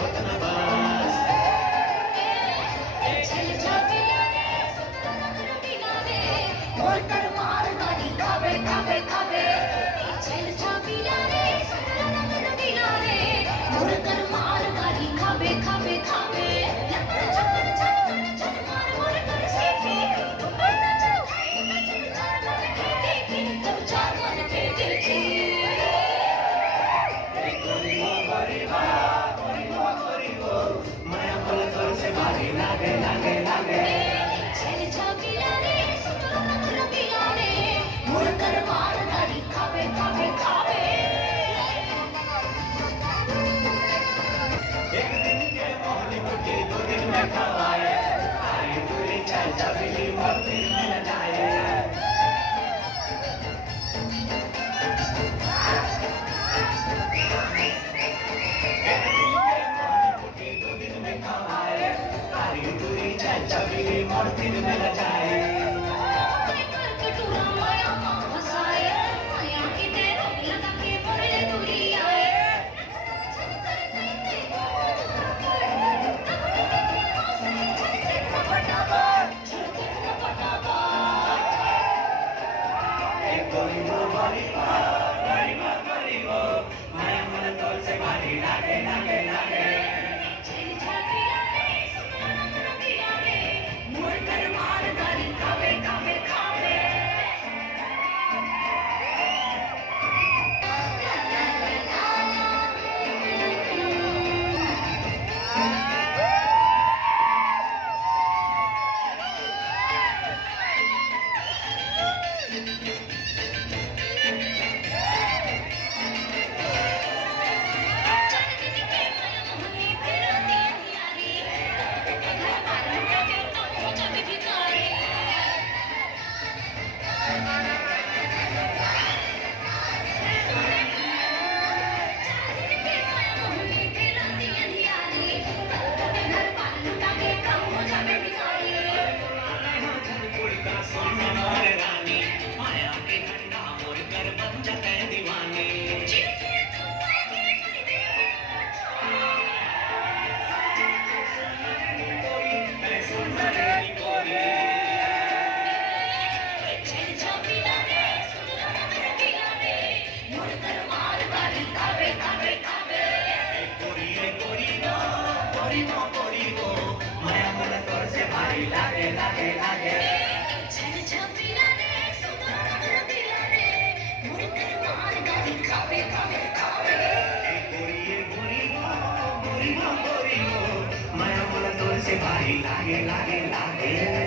होत ना बस माया बोल तोर से भारी लागे लागे लागे एक दिन के मोहनी मुट्ठी दो दिन में खवाए आई दूरी चल चबली मर्दी मिल जाए चबली मूर्ति मिल जाए माया मन तोल से भारी लागे लागे लागे माया मन तोर से भारी लागे लागे लागे माया मन तोर से भारी लागे लागे लागे